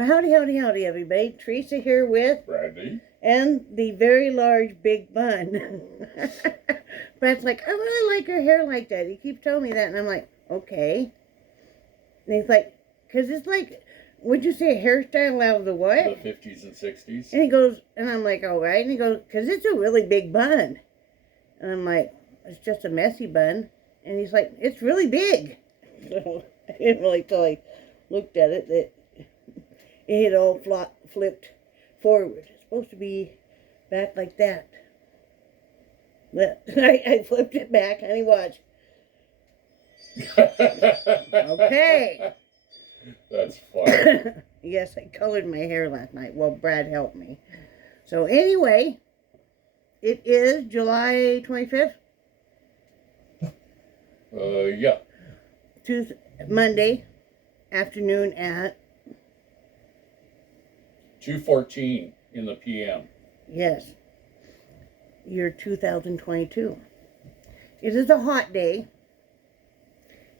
Well, howdy, everybody. Teresa here with Brandy. And the very large big bun. Brad's like, I really like her hair like that. He keeps telling me that, and I'm like, okay. And he's like, because it's like, would you say a hairstyle out of the what? The 50s and 60s. And he goes, and I'm like, all right. And he goes, because it's a really big bun. And I'm like, it's just a messy bun. And he's like, it's really big. So I didn't really till I looked at it that it had all flipped forward. It's supposed to be back like that. But I flipped it back, honey, watch. Okay. That's funny. Yes, I colored my hair last night. Well, Brad helped me. So anyway, it is July 25th. Yeah. Tuesday, Monday afternoon at 2:14 in the PM. yes, year 2022. It is a hot day.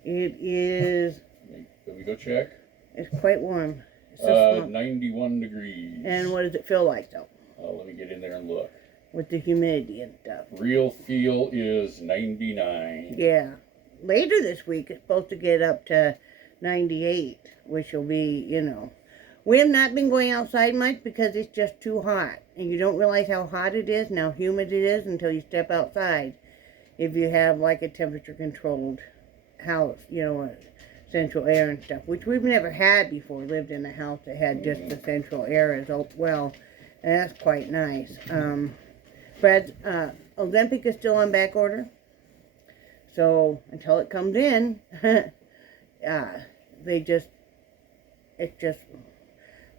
It is. Can we go check? It's quite warm. It's 91 degrees. And what does it feel like though? Let me get in there and look. With the humidity and stuff. Real feel is 99. Yeah. Later this week, it's supposed to get up to 98, which will be, you know. We have not been going outside much because it's just too hot. And you don't realize how hot it is and how humid it is until you step outside. If you have like a temperature-controlled house, you know, central air and stuff, which we've never had before. Lived in a house that had just the central air as well. And that's quite nice. Brad's Olympic is still on back order. So until it comes in,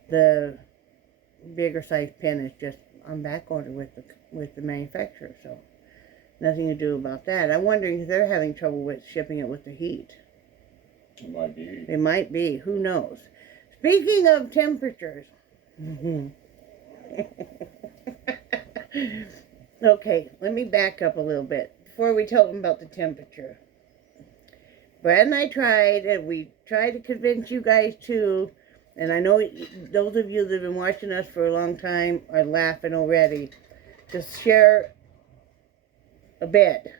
the bigger size pen is just on back order with the manufacturer. So nothing to do about that. I'm wondering if they're having trouble with shipping it with the heat. It might be. It might be. Who knows? Speaking of temperatures. Okay, let me back up a little bit before we tell them about the temperature. Brad and I tried, and we tried to convince you guys too, and I know those of you that have been watching us for a long time are laughing already, to share a bed,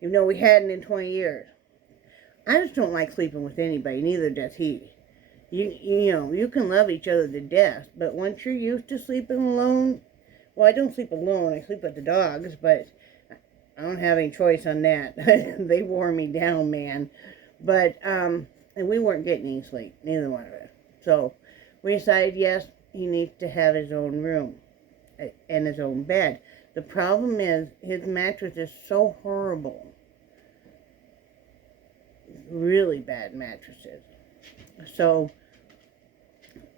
even though we hadn't in 20 years. I just don't like sleeping with anybody, neither does he. You know, you can love each other to death, but once you're used to sleeping alone, well, I don't sleep alone, I sleep with the dogs, but I don't have any choice on that. They wore me down, man. But, and we weren't getting any sleep, neither one of us. So, we decided, yes, he needs to have his own room and his own bed. The problem is, his mattress is so horrible. Really bad mattresses. So,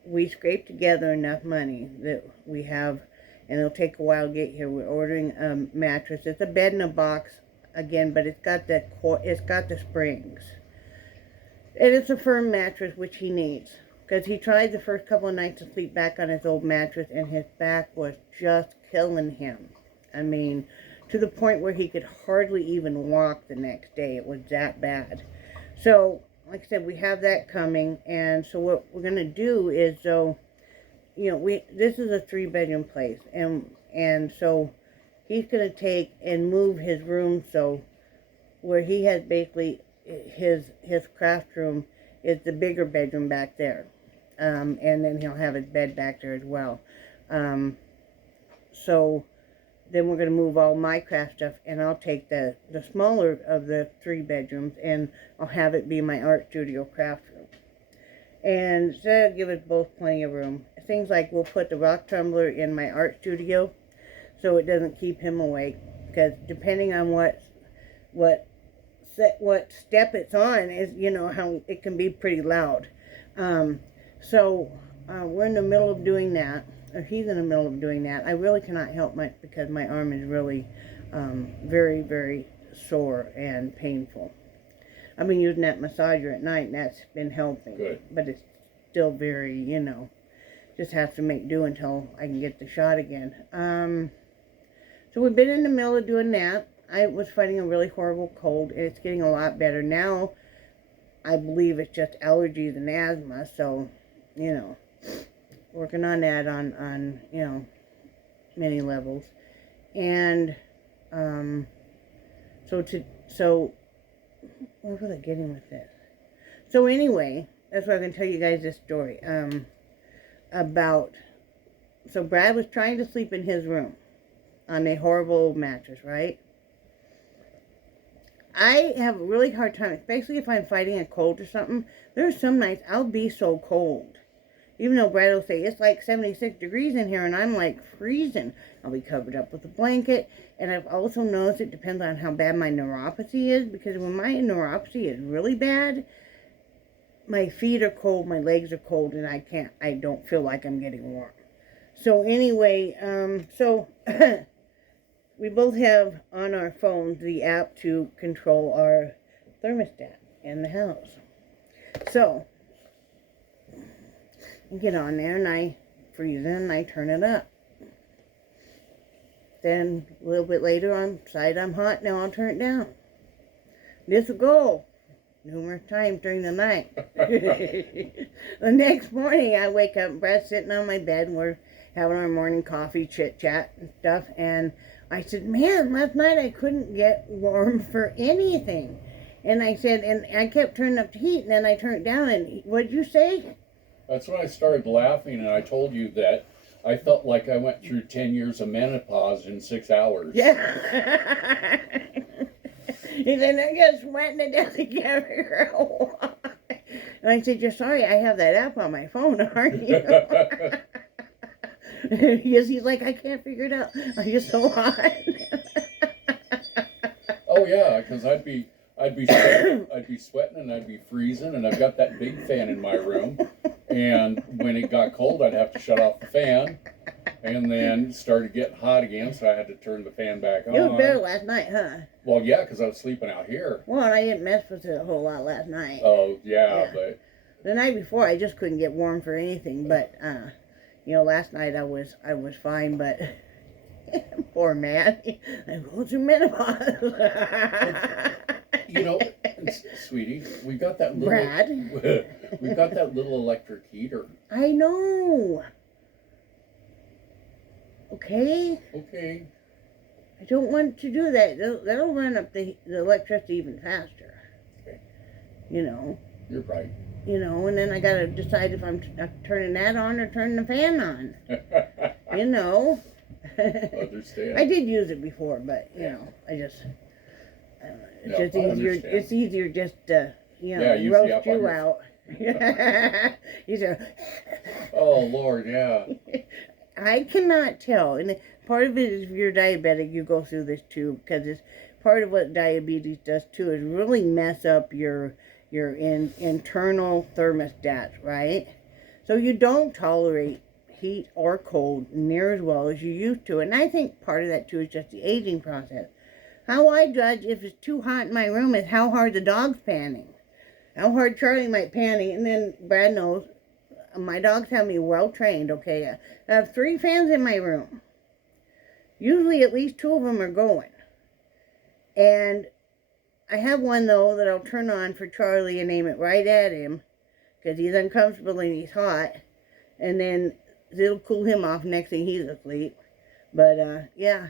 we scraped together enough money that we have, and it'll take a while to get here. We're ordering a mattress. It's a bed in a box again, but it's got the springs. And it's a firm mattress, which he needs. Because he tried the first couple of nights to sleep back on his old mattress, and his back was just killing him. I mean, to the point where he could hardly even walk the next day. It was that bad. So, like I said, we have that coming, and so what we're going to do is, so, you know, this is a 3-bedroom place, and so he's going to take and move his room, so where he has basically his craft room is the bigger bedroom back there, and then he'll have his bed back there as well. So then we're going to move all my craft stuff, and I'll take the smaller of the 3 bedrooms, and I'll have it be my art studio craft room. And so that'll give us both plenty of room. Things like we'll put the rock tumbler in my art studio so it doesn't keep him awake. Because depending on what step it's on, is, you know, how it can be pretty loud. So we're in the middle of doing that. Or he's in the middle of doing that. I really cannot help much because my arm is really very, very sore and painful. I've been using that massager at night, and that's been helping. Good. But it's still very, you know, just have to make do until I can get the shot again. So we've been in the middle of doing that. I was fighting a really horrible cold, and it's getting a lot better. Now, I believe it's just allergies and asthma, so, you know, working on that on you know, many levels. And so where was I getting with this? So anyway, that's why I'm gonna tell you guys this story. About, so Brad was trying to sleep in his room on a horrible old mattress, right? I have a really hard time, especially if I'm fighting a cold or something. There are some nights I'll be so cold. Even though Brad will say, it's like 76 degrees in here, and I'm like freezing. I'll be covered up with a blanket. And I've also noticed it depends on how bad my neuropathy is, because when my neuropathy is really bad, my feet are cold, my legs are cold, and I don't feel like I'm getting warm. So anyway, we both have on our phones the app to control our thermostat in the house. So, I get on there and I freeze it and I turn it up. Then a little bit later I'm hot, now I'll turn it down. This will go numerous times during the night. The next morning I wake up and Brad's sitting on my bed and we're having our morning coffee, chit chat and stuff, and I said, man, last night I couldn't get warm for anything. And I said, and I kept turning up the heat, and then I turned it down, and what'd you say? That's when I started laughing, and I told you that I felt like I went through 10 years of menopause in 6 hours. Yeah. He said, I got sweating to death, I can't figure out why. And I said, you're sorry, I have that app on my phone, aren't you? Because he's like, I can't figure it out. Are you so hot? Oh yeah, because I'd be sweating and I'd be freezing, and I've got that big fan in my room, and when it got cold I'd have to shut off the fan, and then it started getting hot again, so I had to turn the fan back on. It was better last night, huh? Well, yeah, because I was sleeping out here. Well, and I didn't mess with it a whole lot last night. Oh yeah, but the night before I just couldn't get warm for anything, but you know, last night I was fine, but poor man, I'm going through menopause. You know, sweetie, we got that little Brad. we got that little electric heater. I know. Okay. Okay. I don't want to do that. That'll run up the electricity even faster. Okay. You know. You're right. You know, and then I gotta decide if I'm turning that on or turning the fan on. You know. Understand. I did use it before, but you know, I don't know. It's just easier. Understand. It's easier just to use roast you out. You say, oh Lord, yeah. I cannot tell, and part of it is if you're diabetic, you go through this too, because it's part of what diabetes does too, is really mess up your internal thermostat, right? So you don't tolerate heat or cold near as well as you used to. And I think part of that too is just the aging process. How I judge if it's too hot in my room is how hard the dog's panning. How hard Charlie might panning, and then Brad knows my dogs have me well trained, okay? I have 3 fans in my room. Usually at least 2 of them are going. And I have one, though, that I'll turn on for Charlie and aim it right at him because he's uncomfortable and he's hot. And then it'll cool him off next thing he's asleep. But, yeah.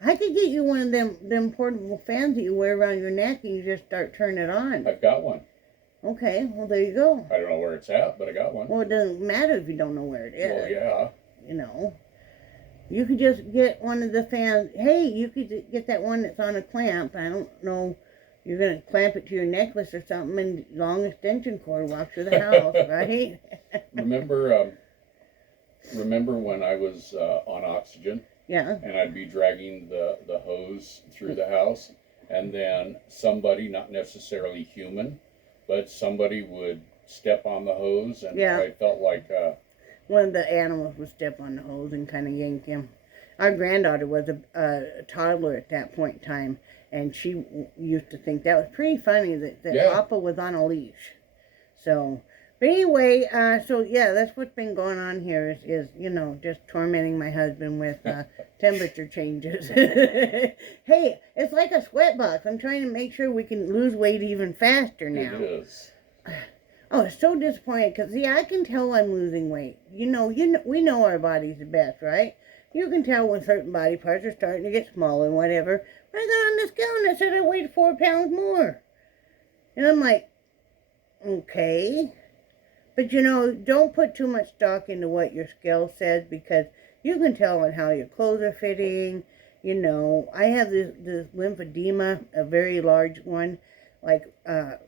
I could get you one of them portable fans that you wear around your neck and you just start turning it on. I've got one. Okay, well, there you go. I don't know where it's at, but I got one. Well, it doesn't matter if you don't know where it is. Well, yeah. You know. You could just get one of the fans. Hey, you could get that one that's on a clamp. I don't know. You're going to clamp it to your necklace or something, and long extension cord walks through the house, right? Remember when I was on oxygen? Yeah. And I'd be dragging the hose through the house, and then somebody, not necessarily human, but somebody would step on the hose, and Yeah. I felt like one of the animals would step on the hose and kind of yank him. Our granddaughter was a toddler at that point in time, and she used to think that was pretty funny that Yeah. Appa was on a leash. So, but anyway, so yeah, that's what's been going on here is you know, just tormenting my husband with temperature changes. Hey, it's like a sweat box. I'm trying to make sure we can lose weight even faster now. it is. I was so disappointed because, see, I can tell I'm losing weight. We know our body's the best, right? You can tell when certain body parts are starting to get smaller and whatever. But I got on the scale and it said I weighed 4 pounds more. And I'm like, okay. But don't put too much stock into what your scale says, because you can tell on how your clothes are fitting. I have this lymphedema, a very large one, like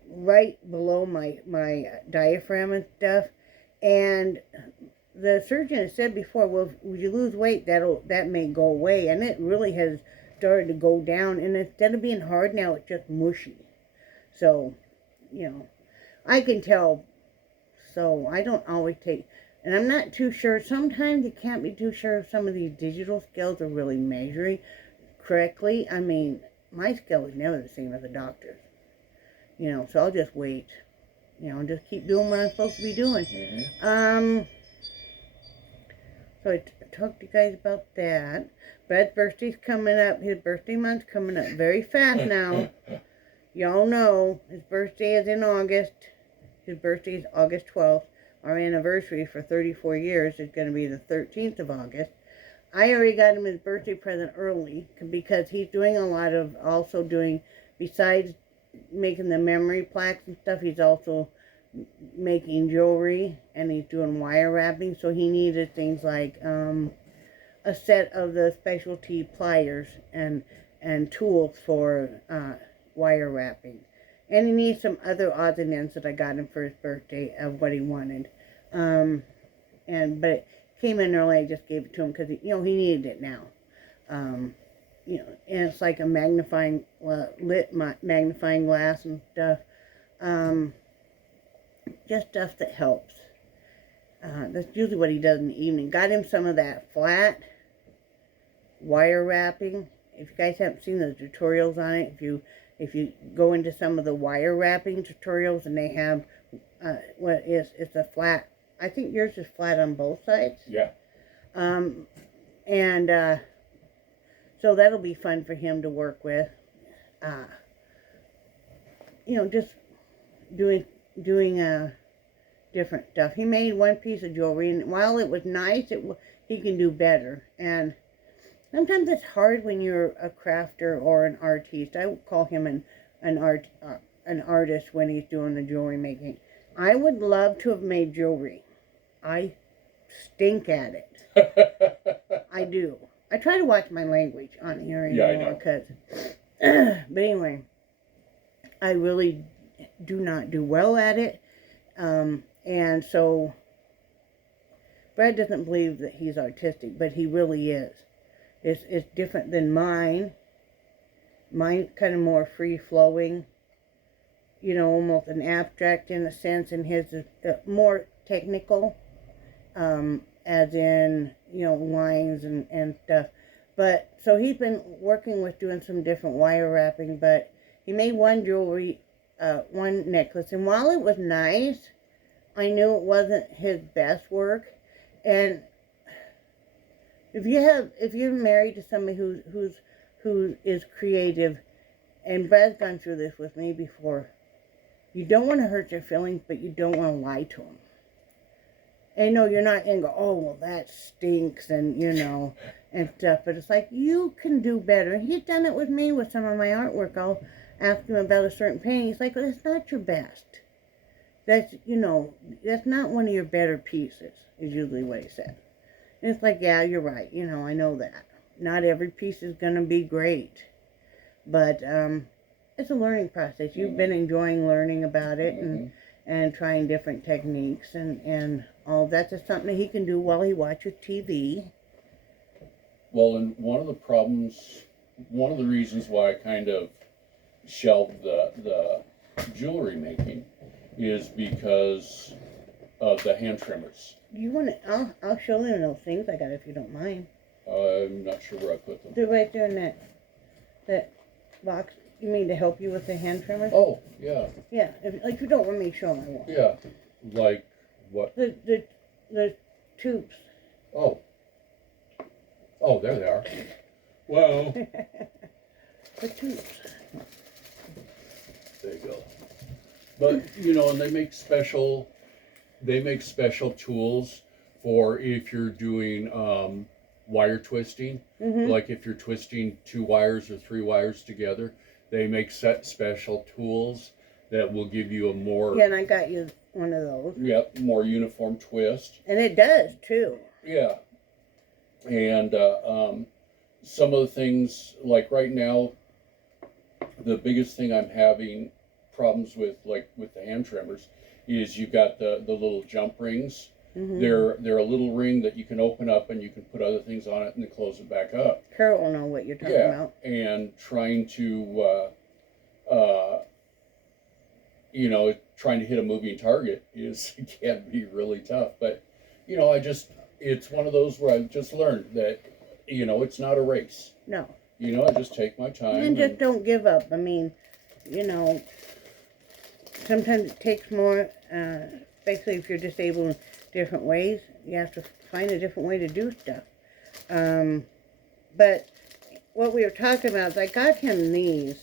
right below my diaphragm and stuff. And the surgeon has said before, well, if you lose weight, that may go away. And it really has started to go down. And instead of being hard now, it's just mushy. So, I can tell. So I don't always take, and I'm not too sure. Sometimes you can't be too sure if some of these digital scales are really measuring correctly. I mean, my scale is never the same as a doctor's. So I'll just wait. Just keep doing what I'm supposed to be doing. Mm-hmm. So I talked to you guys about that. Brad's birthday's coming up. His birthday month's coming up very fast now. Y'all know his birthday is in August. His birthday is August 12th. Our anniversary for 34 years is going to be the 13th of August. I already got him his birthday present early because he's doing a lot of, also doing, besides making the memory plaques and stuff, he's also making jewelry and he's doing wire wrapping. So he needed things like a set of the specialty pliers and tools for wire wrapping. And he needs some other odds and ends that I got him for his birthday of what he wanted. But it came in early. I just gave it to him because he needed it now. And it's like a magnifying magnifying glass and stuff. Just stuff that helps. That's usually what he does in the evening. Got him some of that flat wire wrapping. If you guys haven't seen the tutorials on it, if you go into some of the wire wrapping tutorials, and they have it's a flat. I think yours is flat on both sides. Yeah. So that'll be fun for him to work with. Just doing different stuff. He made one piece of jewelry, and while it was nice, he can do better. And sometimes it's hard when you're a crafter or an artiste. I would call him an artist when he's doing the jewelry making. I would love to have made jewelry. I stink at it. I do. I try to watch my language on here anymore, because. But anyway, I really do not do well at it, and so Brad doesn't believe that he's artistic, but he really is. It's different than mine. Mine kind of more free-flowing, almost an abstract in a sense, and his is more technical, as in, lines and stuff. But, so he's been working with doing some different wire wrapping, but he made one one necklace, and while it was nice, I knew it wasn't his best work. And if you're married to somebody who is creative, and Brad's gone through this with me before, you don't want to hurt their feelings, but you don't want to lie to them. And you're not going to go, oh, well, that stinks, and, and stuff. But it's like, you can do better. And he's done it with me with some of my artwork. I'll ask him about a certain painting. He's like, well, that's not your best. That's, that's not one of your better pieces, is usually what he said. And it's like, yeah, you're right. I know that. Not every piece is going to be great. But it's a learning process. You've been enjoying learning about it and trying different techniques and all that's just something that he can do while he watches TV. Well, and one of the reasons why I kind of shelved the jewelry making is because of the hand trimmers. You want to? I'll show them those things I got if you don't mind. I'm not sure where I put them. They're right there in that box. You mean to help you with the hand trimmer? Oh, yeah. Yeah, if you don't want me to show them, I won't. Yeah, like what? The tubes. Oh, there they are. Well, The tubes. there you go. But and they make special tools for if you're doing wire twisting. Mm-hmm. Like if you're twisting 2 wires or 3 wires together, they make special tools that will give you a more Yeah, and I got you one of those. more uniform twist. And it does, too. Yeah. And some of the things, like right now, the biggest thing I'm having problems with, like with the hand trimmers, is you've got the little jump rings. Mm-hmm. They're a little ring that you can open up and you can put other things on it and then close it back up. Carol will know what you're talking about. And trying to trying to hit a moving target can be really tough. But it's one of those where I've just learned that it's not a race. No. I just take my time And just don't give up. I mean, sometimes it takes more, especially if you're disabled in different ways. You have to find a different way to do stuff. But what we were talking about is I got him these.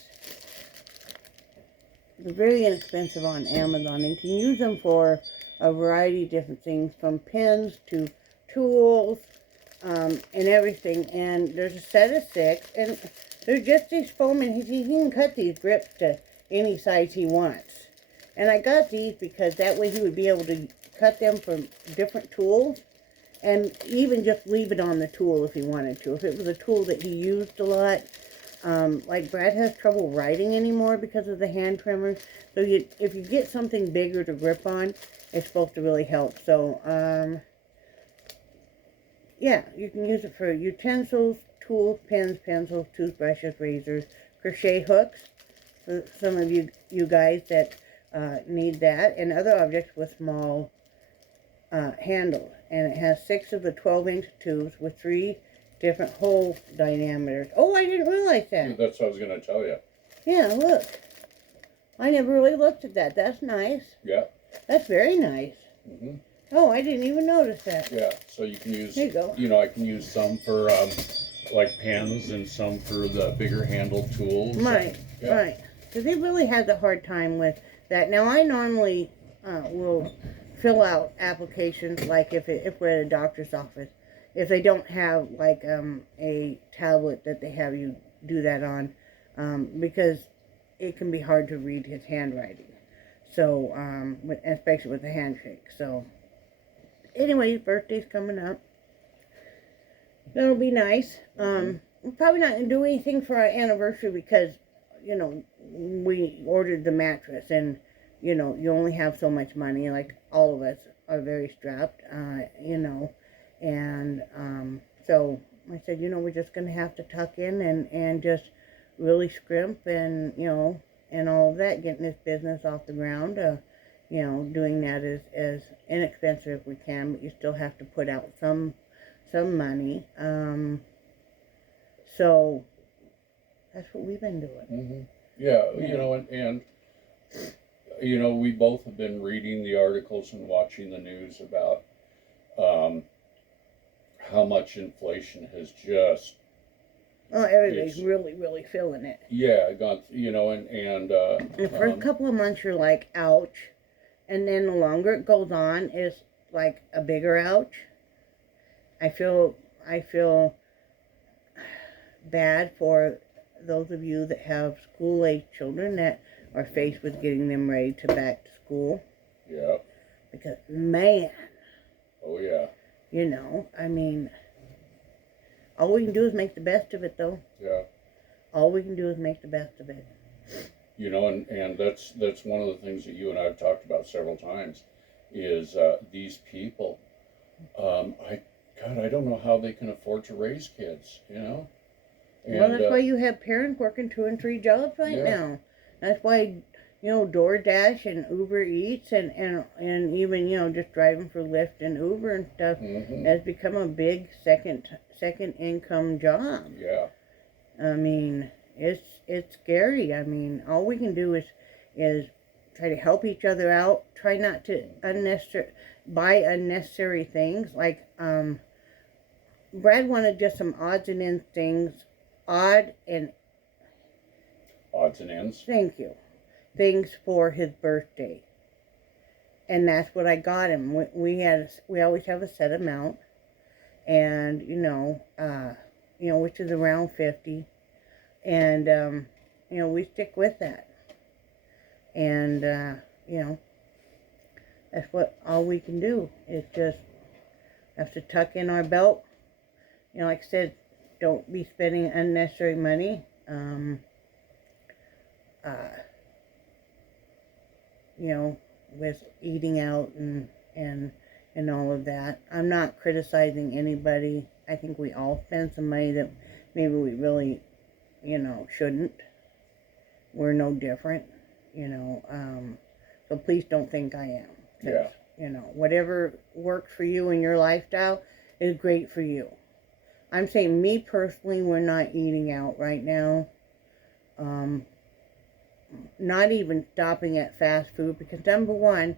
They're very inexpensive on Amazon, and you can use them for a variety of different things, from pens to tools, and everything. And there's a set of 6, and they're just these foam, and he can cut these grips to any size he wants. And I got these because that way he would be able to cut them from different tools, and even just leave it on the tool if he wanted to. If it was a tool that he used a lot, like Brad has trouble writing anymore because of the hand trimmers. So if you get something bigger to grip on, it's supposed to really help. So, yeah, you can use it for utensils, tools, pens, pencils, toothbrushes, razors, crochet hooks, for some of you guys that need that, and other objects with small handles. And it has 6 of the 12-inch tubes with 3 different hole diameters. Oh, I didn't realize that. Yeah, that's what I was going to tell you. Yeah, look. I never really looked at that. That's nice. Yeah. That's very nice. Mm-hmm. Oh, I didn't even notice that. Yeah, so you can use, There you go. I can use some for like pens and some for the bigger handled tools. Right, Yeah. right. Because he really has a hard time with that. Now, I normally will fill out applications, like if we're at a doctor's office. If they don't have, like, a tablet that they have you do that on, because it can be hard to read his handwriting. So, especially with the handshake. So, anyway, his birthday's coming up. That'll be nice. We're probably not going to do anything for our anniversary because, we ordered the mattress, and, you only have so much money. Like, all of us are very strapped, and so I said, we're just going to have to tuck in and just really scrimp and, and all of that, getting this business off the ground, doing that as inexpensive as we can, but you still have to put out some money. So that's what we've been doing. Mm-hmm. Yeah, Yeah. and we both have been reading the articles and watching the news about how much inflation has just Everybody's really, really feeling it. gone, and The first couple of months you're like, ouch. And then the longer it goes on, it's like a bigger ouch. I feel bad for those of you that have school-age children that are faced with getting them ready to back to school. Yeah. Because, man. Oh, yeah. I mean, all we can do is make the best of it, though. Yeah. All we can do is make the best of it. And that's one of the things that you and I have talked about several times is these people. I don't know how they can afford to raise kids, And, Well, that's why you have parents working 2 and 3 jobs right now. That's why, DoorDash and Uber Eats and even, just driving for Lyft and Uber and stuff has become a big second income job. Yeah. I mean, it's scary. I mean, all we can do is try to help each other out. Try not to buy unnecessary things. Like, Brad wanted just some odds and ends things. Odds and ends. Thank you. things for his birthday. And that's what I got him. We always have a set amount, and which is around 50, and we stick with that. And that's what all we can do is just have to tuck in our belt. Like I said, don't be spending unnecessary money. With eating out and all of that. I'm not criticizing anybody. I think we all spend some money that maybe we really, shouldn't. We're no different, so please don't think I am. Yeah. Whatever works for you in your lifestyle is great for you. I'm saying, me personally, we're not eating out right now. Not even stopping at fast food, because number one,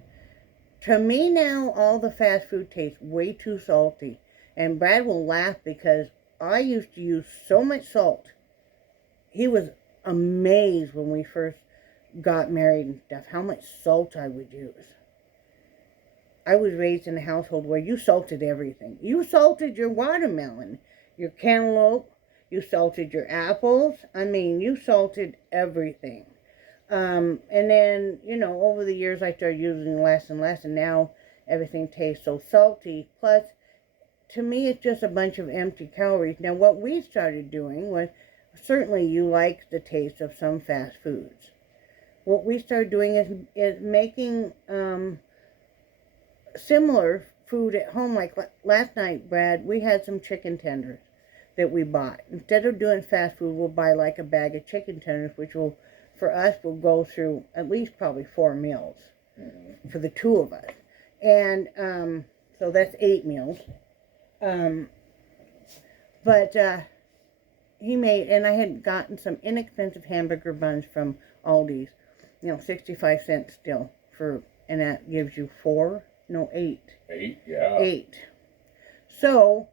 to me now, all the fast food tastes way too salty. And Brad will laugh because I used to use so much salt. He was amazed when we first got married and stuff, how much salt I would use. I was raised in a household where you salted everything. You salted your watermelon, your cantaloupe, you salted your apples. I mean, you salted everything. And then, over the years I started using less and less, and now everything tastes so salty. Plus, to me, it's just a bunch of empty calories. Now, what we started doing was, certainly you like the taste of some fast foods. What we started doing is making similar food at home. Like last night, Brad, we had some chicken tenders that we bought. Instead of doing fast food, we'll buy like a bag of chicken tenders, which will, for us, will go through at least probably 4 meals for the two of us. And so that's 8 meals. But he made, and I had gotten some inexpensive hamburger buns from Aldi's, 65 cents still and that gives you 8. 8, yeah. 8. So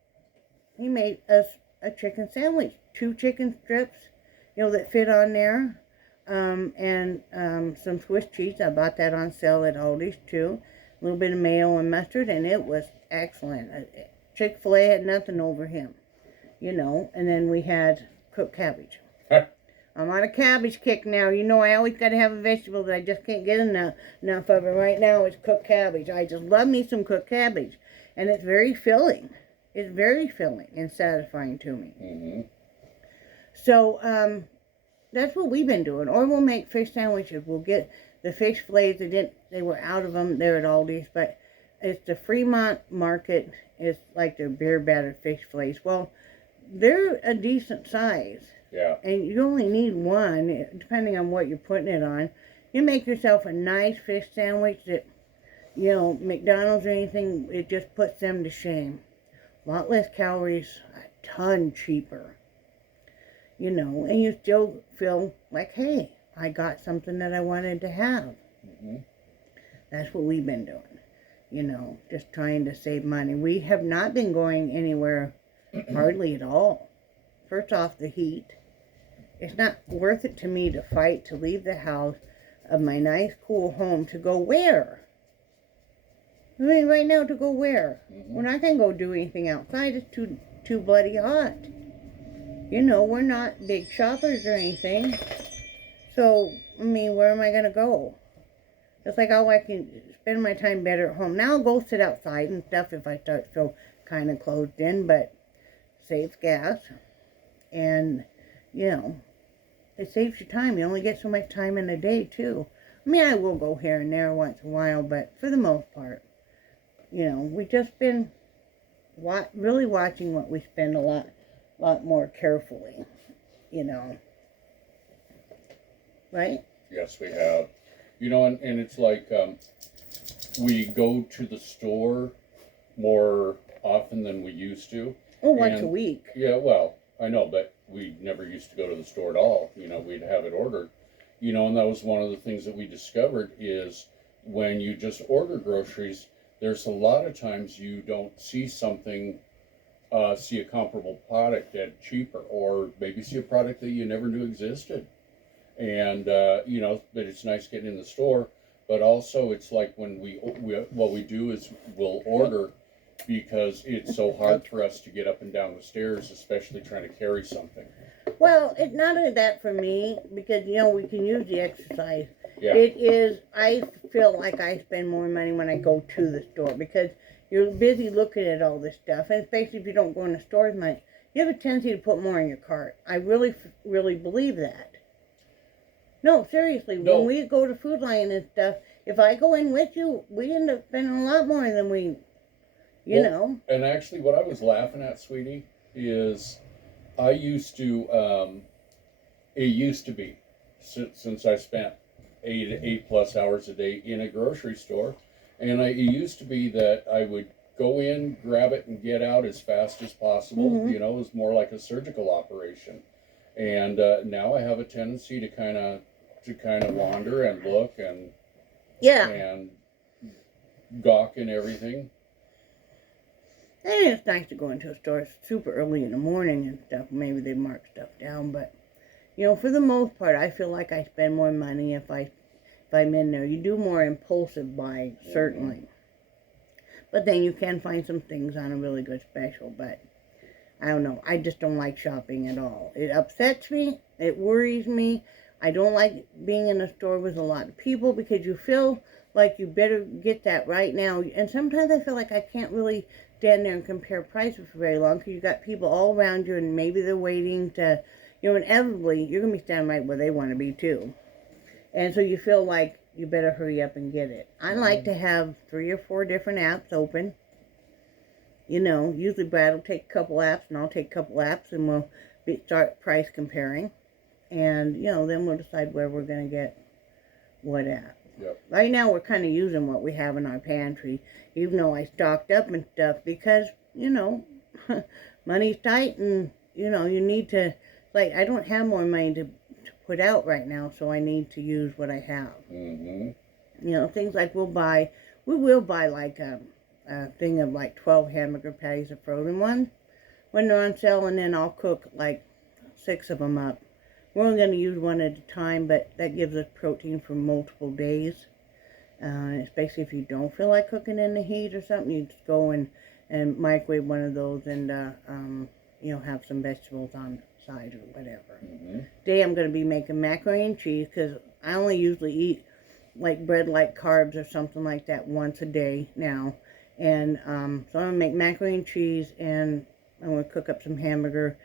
he made us a chicken sandwich, 2 chicken strips, that fit on there. And some Swiss cheese. I bought that on sale at Aldi's too. A little bit of mayo and mustard, and it was excellent. Chick-fil-A had nothing over him, And then we had cooked cabbage. I'm on a cabbage kick now. I always got to have a vegetable that I just can't get enough of it. Right now it's cooked cabbage. I just love me some cooked cabbage, and it's very filling. It's very filling and satisfying to me. Mm-hmm. So, that's what we've been doing. Or we'll make fish sandwiches. We'll get the fish fillets. They were out of them there at Aldi's, but it's the Fremont market. It's like the beer battered fish fillets. Well, they're a decent size. Yeah. And you only need one, depending on what you're putting it on. You make yourself a nice fish sandwich that, McDonald's or anything, it just puts them to shame. A lot less calories, a ton cheaper. And you still feel like, hey, I got something that I wanted to have. Mm-hmm. That's what we've been doing, just trying to save money. We have not been going anywhere hardly at all. First off, the heat. It's not worth it to me to fight to leave the house of my nice, cool home to go where? I mean, right now, to go where? Mm-hmm. We're not going to go do anything outside. It's too bloody hot. We're not big shoppers or anything. So, I mean, where am I going to go? It's like, I can spend my time better at home. Now I'll go sit outside and stuff if I start to feel kind of closed in, but saves gas. And, it saves you time. You only get so much time in a day, too. I mean, I will go here and there once in a while, but for the most part, we've just been really watching what we spend a lot more carefully, right? Yes, we have. And it's like we go to the store more often than we used to. Oh, once a week. Yeah, well, I know, but we never used to go to the store at all. We'd have it ordered. And that was one of the things that we discovered is when you just order groceries, there's a lot of times you don't see something, see a comparable product at cheaper, or maybe see a product that you never knew existed. and you know, but it's nice getting in the store. But also, it's like when what we do is we'll order because it's so hard for us to get up and down the stairs, especially trying to carry something. Well, it's not only that for me, because, you know, we can use the exercise. Yeah. It is, I feel like I spend more money when I go to the store, because you're busy looking at all this stuff, and especially if you don't go in the store as much, you have a tendency to put more in your cart. I really, really believe that. No, seriously, No. when we go to Food Lion and stuff, if I go in with you, we end up spending a lot more than we, you know. And actually, what I was laughing at, sweetie, is I used to, it used to be, since I spent 8 plus hours a day in a grocery store, and it used to be that I would go in, grab it, and get out as fast as possible. Mhm. You know, it was more like a surgical operation. And now I have a tendency to kind of wander and look and Yeah. and gawk and everything. And it's nice to go into a store super early in the morning and stuff. Maybe they mark stuff down, but you know, for the most part, I feel like I spend more money if I'm in there. You do more impulsive buying, certainly. But then you can find some things on a really good special. But I don't know. I just don't like shopping at all. It upsets me. It worries me. I don't like being in a store with a lot of people because you feel like you better get that right now. And sometimes I feel like I can't really stand there and compare prices for very long because you got people all around you and maybe they're waiting to, you know, inevitably you're going to be standing right where they want to be too. And so you feel like you better hurry up and get it. I like to have 3 or 4 different apps open. You know, usually Brad will take a couple apps and I'll take a couple apps and we'll start price comparing. And, you know, then we'll decide where we're going to get what at. Yep. Right now we're kind of using what we have in our pantry, even though I stocked up and stuff because, you know, money's tight and, you know, you need to, like, I don't have more money to put out right now, so I need to use what I have. Mm-hmm. You know, things like we will buy like a thing of like 12 hamburger patties of frozen ones when they're on sale, and then I'll cook like 6 of them up. We're only going to use one at a time, but that gives us protein for multiple days. Especially if you don't feel like cooking in the heat or something, you just go and microwave one of those and, you know, have some vegetables on the side or whatever. Mm-hmm. Today I'm going to be making macaroni and cheese because I only usually eat like bread like carbs or something like that once a day now. And so I'm going to make macaroni and cheese and I'm going to cook up some hamburger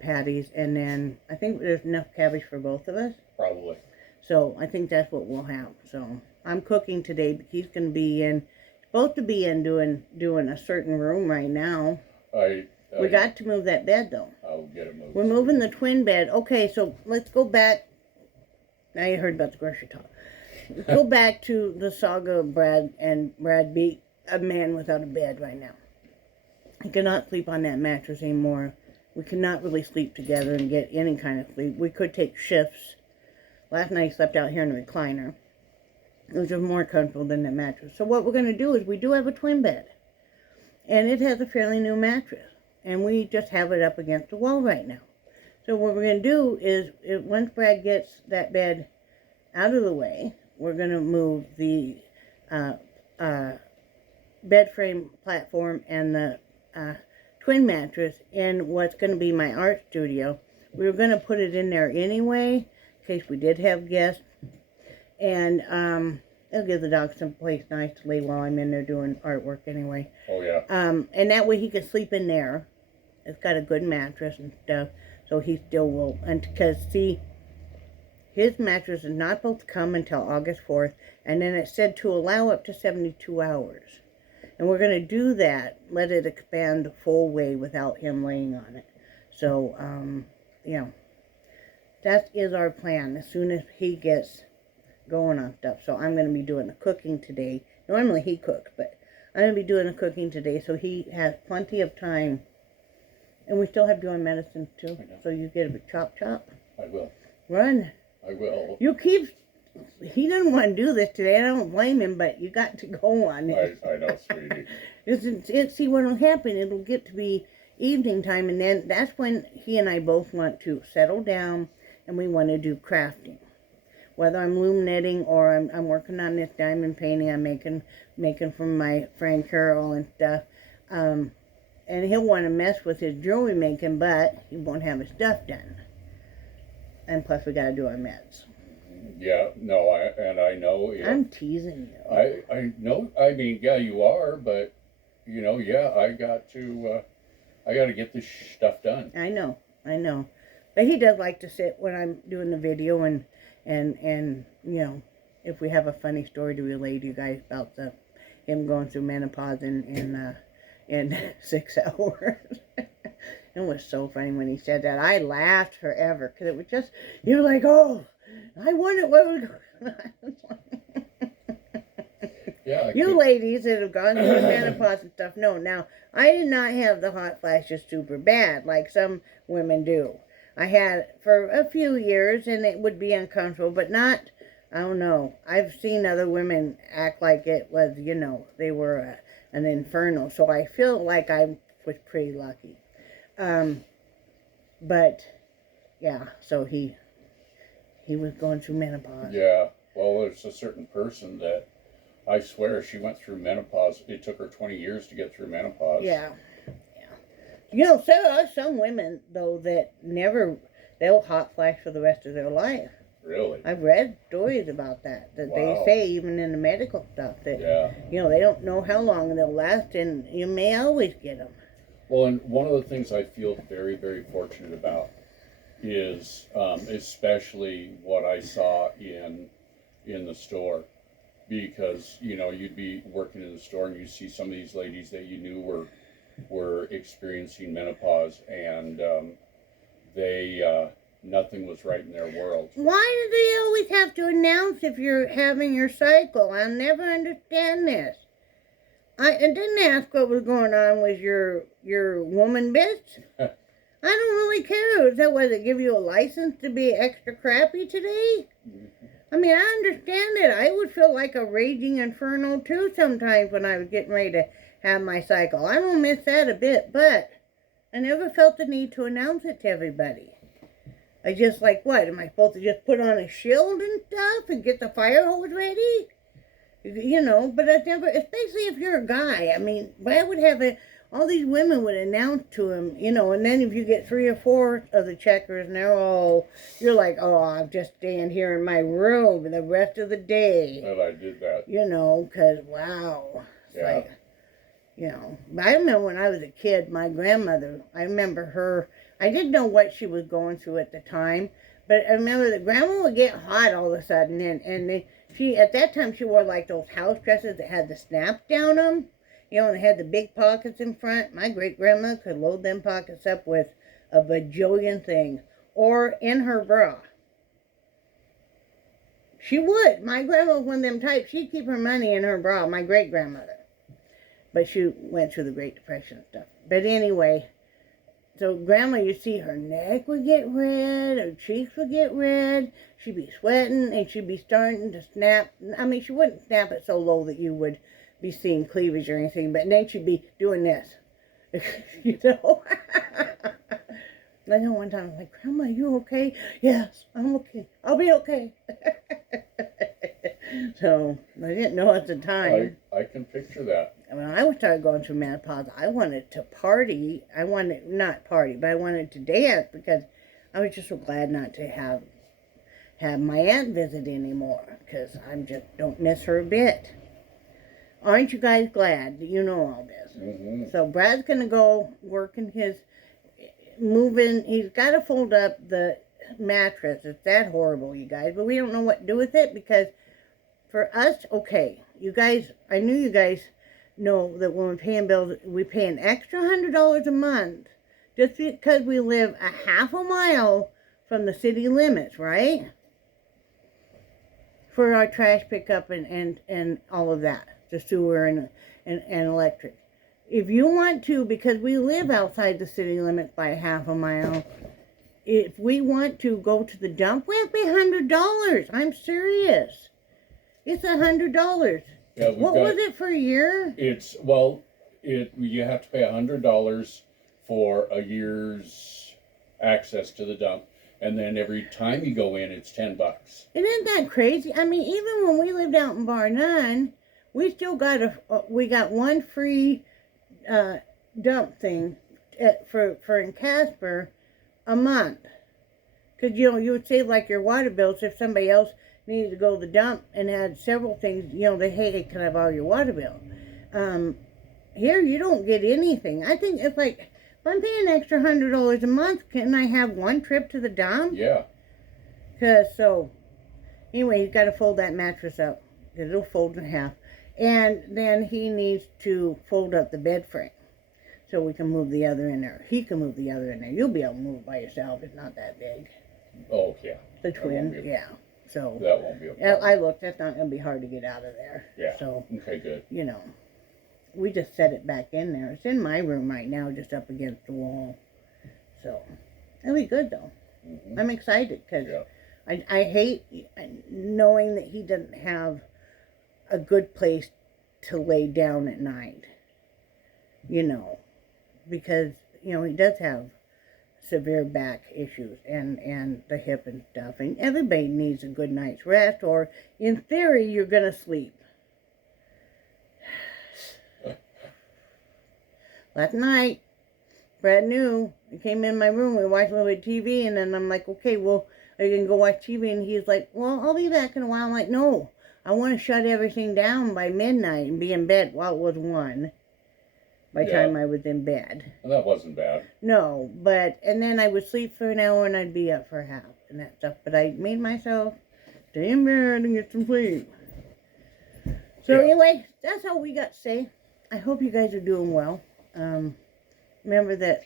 patties, and then I think there's enough cabbage for both of us. Probably. So I think that's what we'll have. So I'm cooking today, but he's going to be supposed to be in doing a certain room right now. We got to move that bed though. I'll get it moved. We're moving the twin bed. Okay, so let's go back. Now you heard about the grocery talk. Let's go back to the saga of Brad, and Brad beat a man without a bed right now. He cannot sleep on that mattress anymore. We cannot really sleep together and get any kind of sleep. We could take shifts. Last night I slept out here in a recliner, which was more comfortable than the mattress. So what we're going to do is we do have a twin bed. And it has a fairly new mattress. And we just have it up against the wall right now. So what we're going to do is, once Brad gets that bed out of the way, we're going to move the bed frame platform and the twin mattress in what's going to be my art studio. We were going to put it in there anyway, in case we did have guests. And it'll give the dog some place nice to lay while I'm in there doing artwork anyway. Oh, yeah. And that way he can sleep in there. It's got a good mattress and stuff, so he still will. And because, see, his mattress is not supposed to come until August 4th, and then it said to allow up to 72 hours. And we're going to do that, let it expand the full way without him laying on it. So, you know, that is our plan as soon as he gets going on stuff. So I'm going to be doing the cooking today. Normally he cooks, but I'm going to be doing the cooking today so he has plenty of time. And we still have doing medicine too. So you get a big chop. I will. Run. I will. He doesn't want to do this today. I don't blame him, but you got to go on it. I know, sweetie. See what will happen. It'll get to be evening time, and then that's when he and I both want to settle down, and we want to do crafting. whether I'm loom knitting or I'm working on this diamond painting I'm making for my friend Carol and stuff. And he'll want to mess with his jewelry making, but he won't have his stuff done. And plus, we got to do our meds. Yeah, no, I know. I'm teasing you. I know. I mean, yeah, you are, but you know, yeah, I got to get this stuff done. I know. But he does like to sit when I'm doing the video and you know, if we have a funny story to relay to you guys about him going through menopause in 6 hours. It was so funny when he said that. I laughed forever because it was just, you were like, oh, I wondered what was going on. Yeah. You ladies that have gone through menopause and stuff, no. Now, I did not have the hot flashes super bad like some women do. I had for a few years and it would be uncomfortable, but not, I don't know. I've seen other women act like it was, you know, they were an inferno. So I feel like I was pretty lucky. But yeah, so he was going through menopause. Yeah. Well, there's a certain person that I swear she went through menopause. It took her 20 years to get through menopause. Yeah. You know, there are some women though that they'll hot flash for the rest of their life. Really? I've read stories about that Wow. they say even in the medical stuff that you know, they don't know how long they'll last and you may always get them. Well, and one of the things I feel very, very fortunate about is especially what I saw in the store, because you know, you'd be working in the store and you see some of these ladies that you knew were experiencing menopause, and they nothing was right in their world. Why do they always have to announce if you're having your cycle? I'll never understand this. I didn't ask what was going on with your woman bits. I don't really care. Is that why they give you a license to be extra crappy today? I mean, I understand it. I would feel like a raging inferno too sometimes when I was getting ready to have my cycle. I don't miss that a bit, but I never felt the need to announce it to everybody. I just like, what, am I supposed to just put on a shield and stuff and get the fire hose ready? You know, but I never, especially if you're a guy. I mean, why would have all these women would announce to him, you know, and then if you get 3 or 4 of the checkers and they're all, you're like, oh, I'm just staying here in my room the rest of the day. And I did that. You know, because, wow. It's Yeah. like, you know, I remember when I was a kid, my grandmother, I remember her, I didn't know what she was going through at the time, but I remember that grandma would get hot all of a sudden, and she, at that time, she wore like those house dresses that had the snap down them, you know, and they had the big pockets in front. My great-grandma could load them pockets up with a bajillion things, or in her bra. She would. My grandma was one of them types, she'd keep her money in her bra, my great-grandmother. But she went through the Great Depression and stuff. But anyway, so grandma, you see her neck would get red, her cheeks would get red, she'd be sweating, and she'd be starting to snap. I mean, she wouldn't snap it so low that you would be seeing cleavage or anything, but then she'd be doing this, you know? I know one time, I was like, Grandma, you okay? Yes, I'm okay. I'll be okay. So, I didn't know at the time. I can picture that. When I started going through menopause, I wanted to party. I wanted, not party, but I wanted to dance because I was just so glad not to have my aunt visit anymore because I just don't miss her a bit. Aren't you guys glad that you know all this? Mm-hmm. So Brad's going to go work in his, moving, he's got to fold up the mattress. It's that horrible, you guys, but we don't know what to do with it because for us, okay, you guys, I knew you guys know that when we're paying bills, we pay an extra $100 a month just because we live a half a mile from the city limits, right? For our trash pickup and all of that, the sewer and electric. If you want to, because we live outside the city limits by a half a mile, if we want to go to the dump, we have to pay $100. I'm serious. It's $100. Yeah, what was it for a year? It's you have to pay $100 for a year's access to the dump, and then every time you go in, it's $10. And isn't that crazy? I mean, even when we lived out in Bar None, we still got we got one free dump thing for in Casper a month. Because, you would save, like, your water bills if somebody else needed to go to the dump and had several things, they, hey, can I have all your water bill? Here, you don't get anything. I think it's like, if I'm paying an extra $100 a month, can I have one trip to the dump? Yeah. Anyway, he's got to fold that mattress up. Because it'll fold in half. And then he needs to fold up the bed frame. So we can move the other in there. He can move the other in there. You'll be able to move it by yourself. It's not that big. Oh, yeah. The twin, yeah. So That won't be a problem. I looked. That's not going to be hard to get out of there. Yeah. So, Okay, good. we just set it back in there. It's in my room right now, just up against the wall. So, it'll be good, though. Mm-hmm. I'm excited because Yeah. I hate knowing that he doesn't have a good place to lay down at night. Because, he does have severe back issues and the hip and stuff. And everybody needs a good night's rest, or in theory, you're going to sleep. Last night, brand new, I came in my room, we watched a little bit of TV, and then I'm like, okay, well, are you going to go watch TV? And he's like, well, I'll be back in a while. I'm like, no, I want to shut everything down by midnight and be in bed. Well, it was 1 by the time I was in bed. Well, that wasn't bad. No, and then I would sleep for an hour and I'd be up for half and that stuff. But I made myself stay in bed and get some sleep. So anyway, that's all we got to say. I hope you guys are doing well. Remember that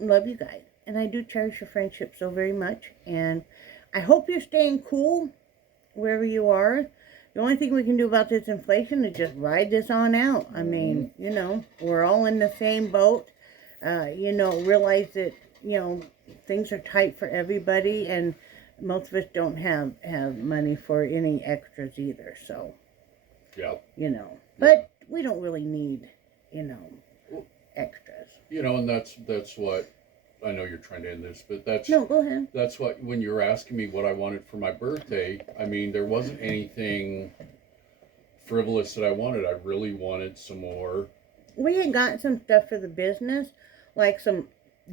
I love you guys. And I do cherish your friendship so very much. And I hope you're staying cool wherever you are. The only thing we can do about this inflation is just ride this on out. I mean, we're all in the same boat. Realize that, things are tight for everybody, and most of us don't have money for any extras either. So, but we don't really need, extras. And that's what, I know you're trying to end this, but that's... No, go ahead. That's what, when you were asking me what I wanted for my birthday, I mean, there wasn't anything frivolous that I wanted. I really wanted some more. We had gotten some stuff for the business, like some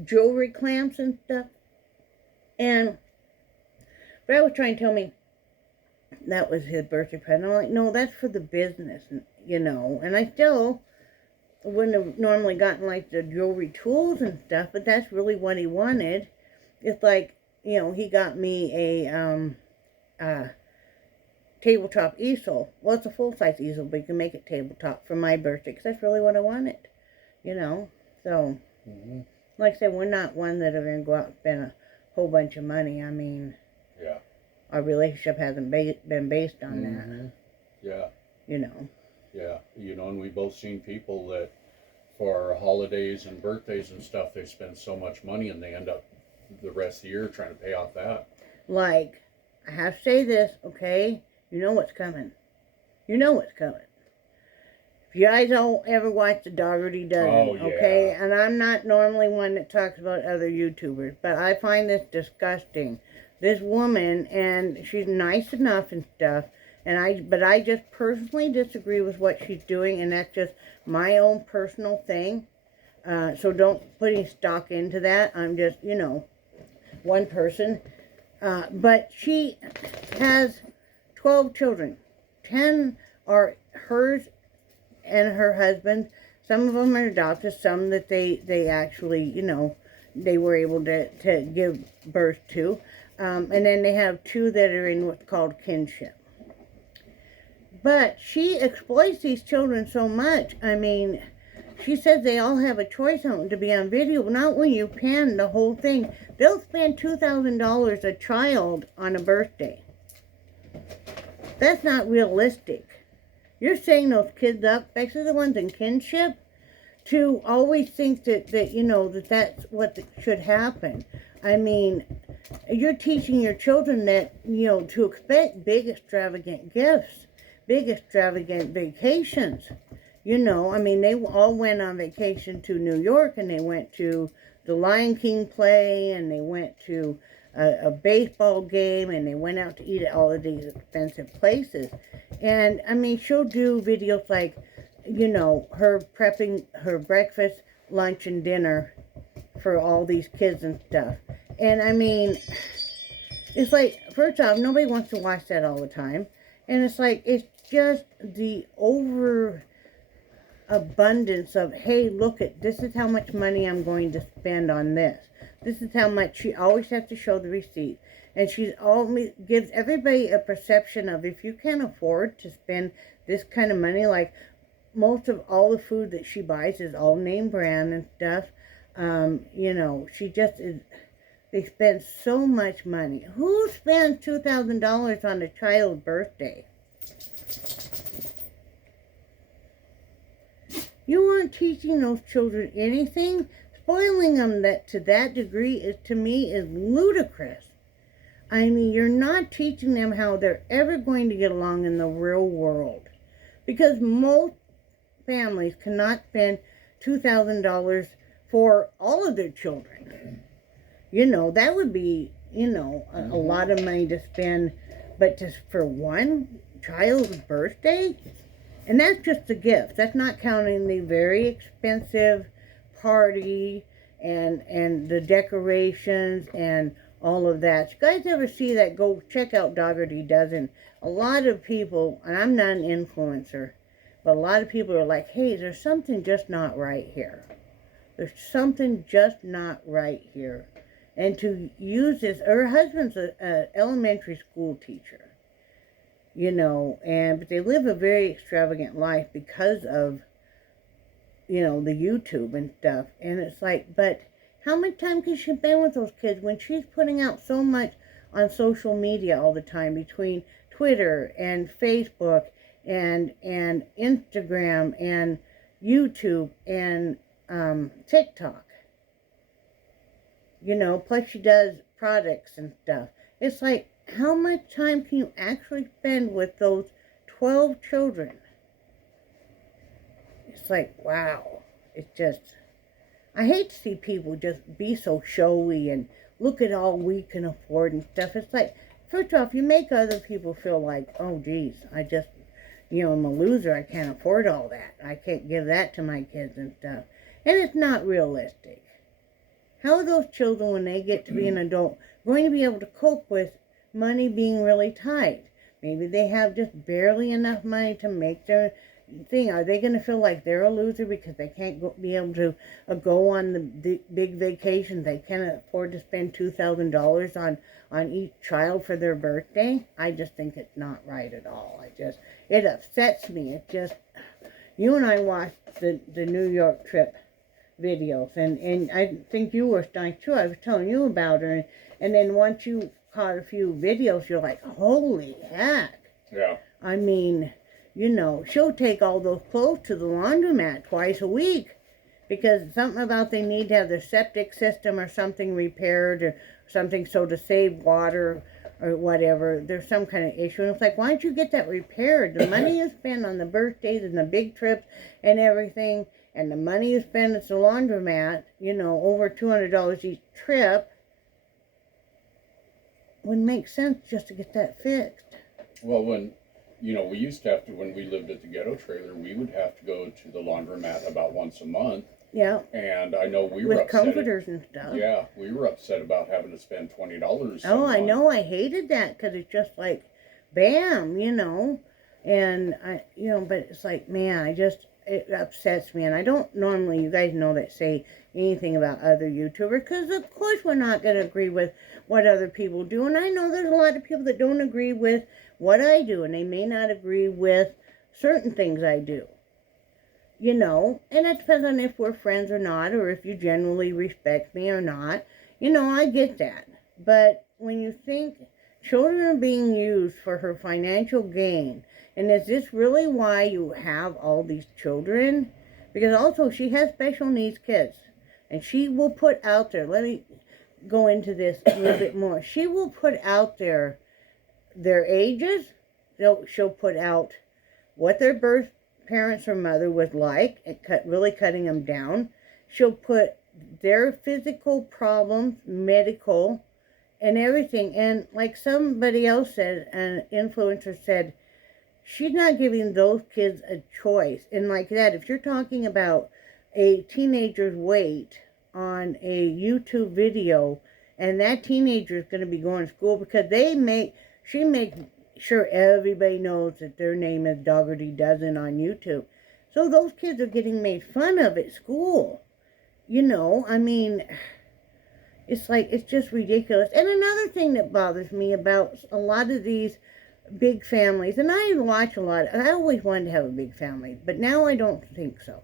jewelry clamps and stuff. And Brad was trying to tell me that was his birthday present. I'm like, no, that's for the business, And I still wouldn't have normally gotten like the jewelry tools and stuff, but that's really what he wanted. It's like, he got me a tabletop easel. Well, it's a full-size easel, but you can make it tabletop for my birthday, because that's really what I wanted, So, like I said, we're not one that are going to go out and spend a whole bunch of money. I mean, our relationship hasn't been based on that. Yeah. Yeah, and we've both seen people that for holidays and birthdays and stuff, they spend so much money and they end up the rest of the year trying to pay off that. Like, I have to say this, okay? You know what's coming. You know what's coming. If you guys don't ever watch The Dougherty Dozen, okay? And I'm not normally one that talks about other YouTubers, but I find this disgusting. This woman, and she's nice enough and stuff, but I just personally disagree with what she's doing, and that's just my own personal thing. So don't put any stock into that. I'm just, one person. But she has 12 children. 10 are hers and her husband. Some of them are adopted, some that they actually, they were able to give birth to. And then they have 2 that are in what's called kinship. But she exploits these children so much. I mean, she says they all have a choice on to be on video. Not when you pan the whole thing. They'll spend $2,000 a child on a birthday. That's not realistic. You're setting those kids up, especially the ones in kinship, to always think that that's what should happen. I mean, you're teaching your children that, to expect big extravagant gifts. Big extravagant vacations. They all went on vacation to New York, and they went to the Lion King play, and they went to a baseball game, and they went out to eat at all of these expensive places. And I mean, she'll do videos like, you know, her prepping her breakfast, lunch, and dinner for all these kids and stuff. And I mean, it's like, first off, nobody wants to watch that all the time. And it's like, it's just the overabundance of, hey, look at, this is how much money I'm going to spend on this. This is how much. She always has to show the receipt. And she always gives everybody a perception of, if you can't afford to spend this kind of money, like most of all the food that she buys is all name brand and stuff. You know, she just is, they spend so much money. Who spends $2,000 on a child's birthday? You aren't teaching those children anything. Spoiling them that to that degree is, to me, is ludicrous. I mean, you're not teaching them how they're ever going to get along in the real world, because most families cannot spend $2,000 for all of their children. You know, that would be, you know, a lot of money to spend, but just for one child's birthday? And that's just the gift. That's not counting the very expensive party and the decorations and all of that. You guys ever see that? Go check out Dougherty Dozen. A lot of people, and I'm not an influencer, but a lot of people are like, hey, there's something just not right here. There's something just not right here. And to use this, her husband's an elementary school teacher, you know, but they live a very extravagant life because of, you know, the YouTube and stuff. And it's like, but how much time can she spend with those kids when she's putting out so much on social media all the time, between Twitter and Facebook and Instagram and YouTube and TikTok? You know, plus she does products and stuff. It's like, how much time can you actually spend with those 12 children? It's like, wow. It's just, I hate to see people just be so showy and look at all we can afford and stuff. It's like, first off, you make other people feel like, oh, geez, I just, you know, I'm a loser. I can't afford all that. I can't give that to my kids and stuff. And it's not realistic. How are those children, when they get to be an adult, going to be able to cope with money being really tight? Maybe they have just barely enough money to make their thing. Are they going to feel like they're a loser because they can't be able to go on the big vacations? They can't afford to spend $2,000 on each child for their birthday? I just think it's not right at all. It upsets me. It just, you and I watched the New York trip videos, and I think you were nice too. I was telling you about her, and then once you caught a few videos, you're like, holy heck. Yeah. I mean, you know, she'll take all those clothes to the laundromat twice a week because something about they need to have their septic system or something repaired or something, so to save water or whatever, there's some kind of issue. And it's like, why don't you get that repaired? The money you spend on the birthdays and the big trips and everything, and the money you spend at the laundromat, you know, over $200 each trip, would make sense just to get that fixed. Well, when, you know, we used to have to, when we lived at the ghetto trailer, we would have to go to the laundromat about once a month. Yeah. And I know we were with upset. comforters and stuff. Yeah, we were upset about having to spend $20. Oh, I know. I hated that because it's just like, bam, you know. And I, you know, but it's like, man, it upsets me. And I don't normally, you guys know, that say anything about other YouTubers, because of course we're not going to agree with what other people do. And I know there's a lot of people that don't agree with what I do, and they may not agree with certain things I do. You know, and it depends on if we're friends or not, or if you generally respect me or not. You know, I get that. But when you think children are being used for her financial gain, and is this really why you have all these children? Because also she has special needs kids, and she will put out there, let me go into this a little bit more. She will put out there their ages. She'll put out what their birth parents or mother was like, and really cutting them down. She'll put their physical problems, medical, and everything. And like somebody else said, an influencer said, she's not giving those kids a choice. And like that, if you're talking about a teenager's weight on a YouTube video, and that teenager is going to be going to school because she makes sure everybody knows that their name is Dougherty Dozen on YouTube. So those kids are getting made fun of at school. You know, I mean, it's like, it's just ridiculous. And another thing that bothers me about a lot of these big families, and I watch a lot, I always wanted to have a big family, but now I don't think so.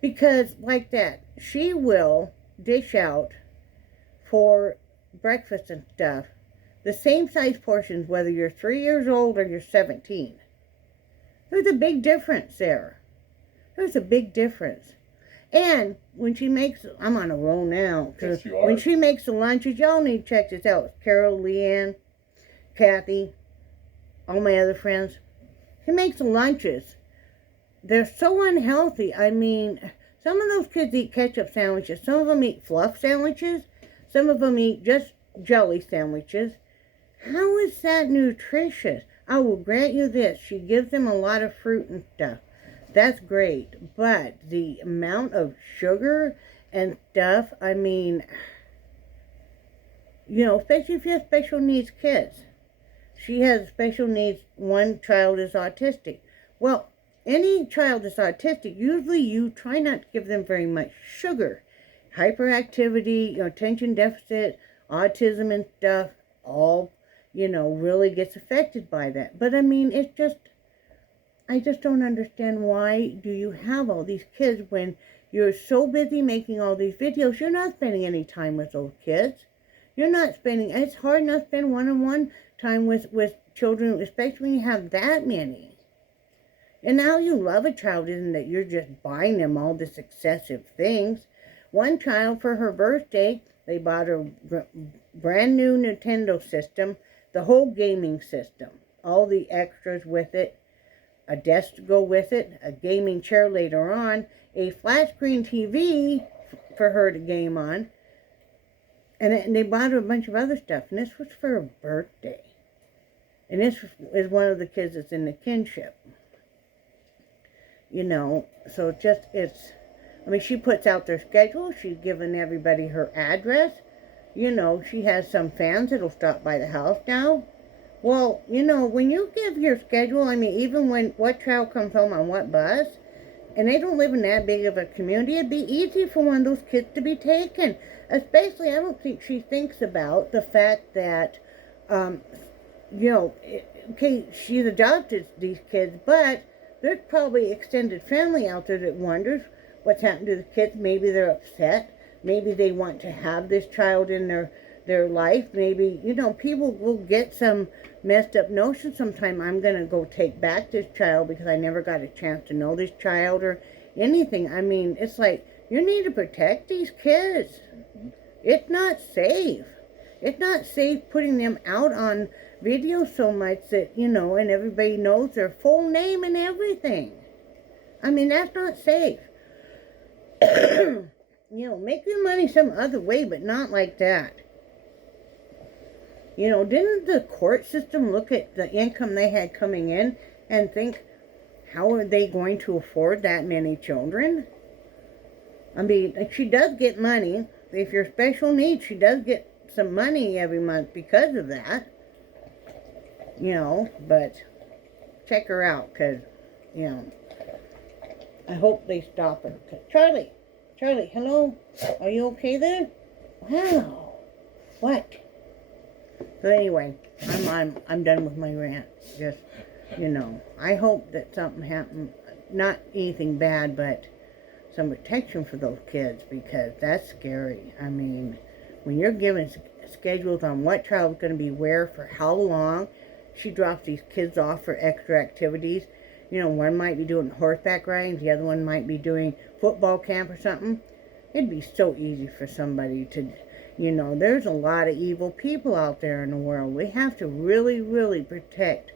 Because like that, she will dish out for breakfast and stuff the same size portions whether you're 3 years old or you're 17. There's a big difference there. There's a big difference. And when she makes, I'm on a roll now, because Yes, you are. when she makes the lunches, y'all need to check this out. Carol, Leanne, Kathy, all my other friends. She makes the lunches. They're so unhealthy. I mean, some of those kids eat ketchup sandwiches. Some of them eat fluff sandwiches. Some of them eat just jelly sandwiches. How is that nutritious? I will grant you this. She gives them a lot of fruit and stuff. That's great. But the amount of sugar and stuff, I mean, you know, especially if you have special needs kids. She has special needs. One child is autistic. Well, any child that's autistic, usually you try not to give them very much sugar. Hyperactivity, you know, attention deficit, autism and stuff, all, you know, really gets affected by that. But I mean, it's just, I just don't understand why do you have all these kids when you're so busy making all these videos. You're not spending any time with those kids. You're not spending, it's hard enough to spend one-on-one time with children, especially when you have that many. And now you love a child isn't that you're just buying them all this excessive things. One child, for her birthday, they bought her brand new Nintendo system, the whole gaming system, all the extras with it, a desk to go with it, a gaming chair later on, a flat screen TV for her to game on, and they bought her a bunch of other stuff, and this was for her birthday. And this is one of the kids that's in the kinship. You know, so I mean, she puts out their schedule. She's given everybody her address. You know, she has some fans that'll stop by the house now. Well, you know, when you give your schedule, I mean, even when what child comes home on what bus, and they don't live in that big of a community, it'd be easy for one of those kids to be taken. Especially, I don't think she thinks about the fact that, you know, okay, she's adopted these kids, but there's probably extended family out there that wonders what's happened to the kids. Maybe they're upset. Maybe they want to have this child in their life. Maybe, you know, people will get some messed up notion sometime. I'm going to go take back this child because I never got a chance to know this child or anything. I mean, it's like, you need to protect these kids. It's not safe. It's not safe putting them out on video so much that, you know, and everybody knows their full name and everything. I mean, that's not safe. You know, make your money some other way, but not like that. You know, didn't the court system look at the income they had coming in and think, how are they going to afford that many children? I mean, she does get money. If you're special needs, she does get some money every month because of that. You know, but check her out, because, you know, I hope they stop her. Charlie, hello? Are you okay there? Wow. What? So anyway, I'm done with my rant. Just, you know, I hope that something happened, not anything bad, but some protection for those kids, because that's scary. I mean, when you're given schedules on what child's going to be where for how long, she drops these kids off for extra activities. You know, one might be doing horseback riding, the other one might be doing football camp or something. It'd be so easy for somebody to, you know, there's a lot of evil people out there in the world. We have to really, really protect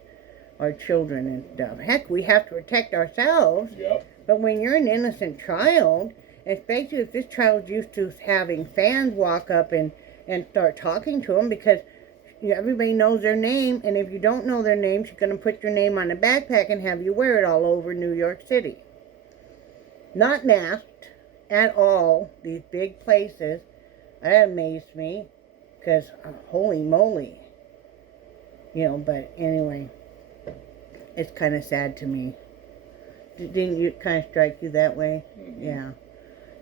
our children and stuff. Heck, we have to protect ourselves. Yep. But when you're an innocent child, especially if this child's used to having fans walk up and start talking to them, because everybody knows their name, and if you don't know their name, she's going to put your name on a backpack and have you wear it all over New York City. Not masked at all, these big places. That amazed me, because holy moly. But anyway, it's kind of sad to me. Didn't it kind of strike you that way? Mhm. Yeah.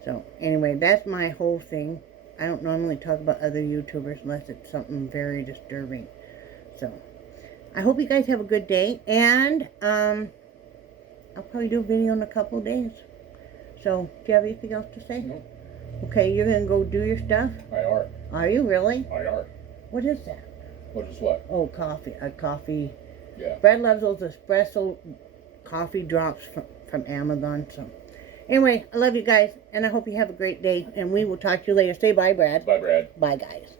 So anyway, that's my whole thing. I don't normally talk about other YouTubers unless it's something very disturbing. So I hope you guys have a good day, and I'll probably do a video in a couple of days. So do you have anything else to say? No. Okay, you're gonna go do your stuff. I are. Are you really? I are. What is that? What is what? Oh, coffee. A coffee. Yeah. Brad loves those espresso coffee drops from Amazon. So anyway, I love you guys, and I hope you have a great day, and we will talk to you later. Say bye, Brad. Bye, Brad. Bye, guys.